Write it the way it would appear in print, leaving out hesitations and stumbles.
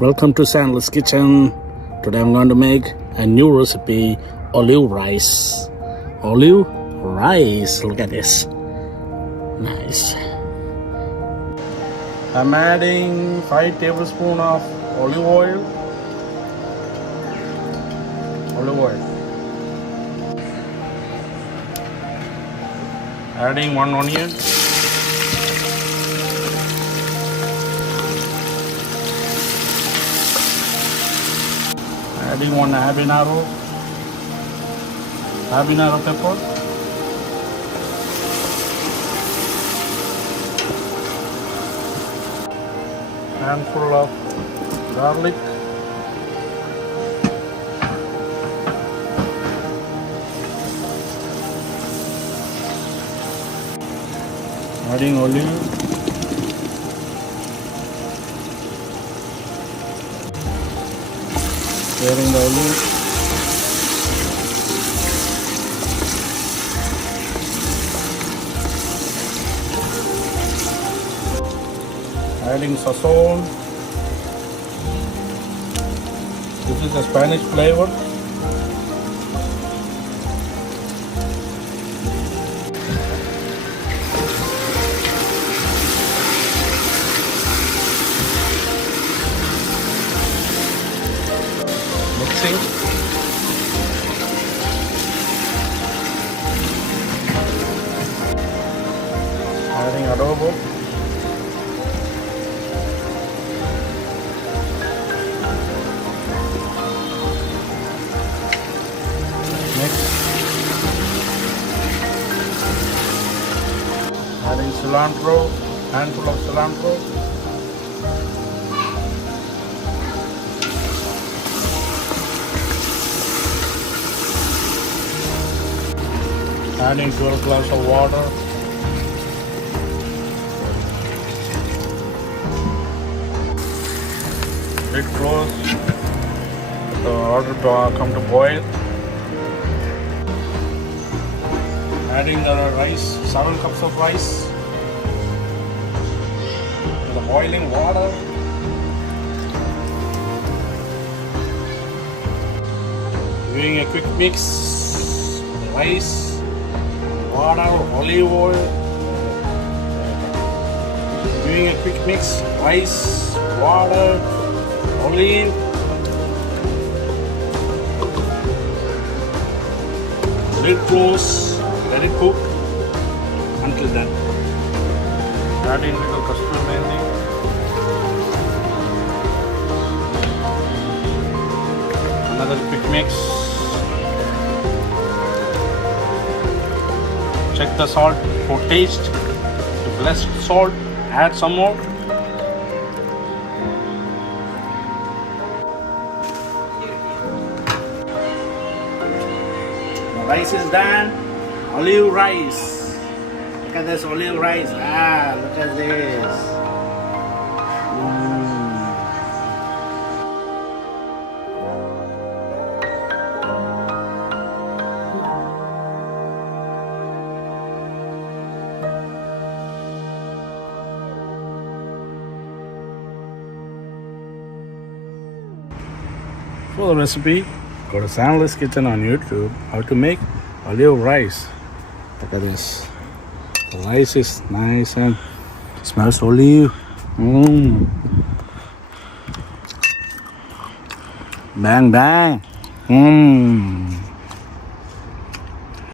Welcome to Sandler's Kitchen. Today I'm going to make a new recipe, olive rice. Olive rice, look at this. Nice. I'm adding 5 tablespoons of olive oil. Adding 1 onion. Adding 1 habanero pepper. Handful of garlic. Adding olive. Stirring the olive. Adding sazon. This is a Spanish flavor. Mixing. Adding adobo. Mix. Adding cilantro, handful of cilantro. Adding 12 glasses of water. Lid close. The water to come to boil. Adding the rice, 7 cups of rice. The boiling water. Doing a quick mix. Rice, water, olive oil. Doing a quick mix. Rice, water, olive. Lid close. Let it cook until done. Adding little custard mendi. Another quick mix. Check the salt for taste. If less salt, add some more. The rice is done. Olive rice. Look at this olive rice. Look at this. For the recipe, go to Sandler's Kitchen on YouTube. How to make olive rice. Look at this. The rice is nice and smells olive. Bang bang.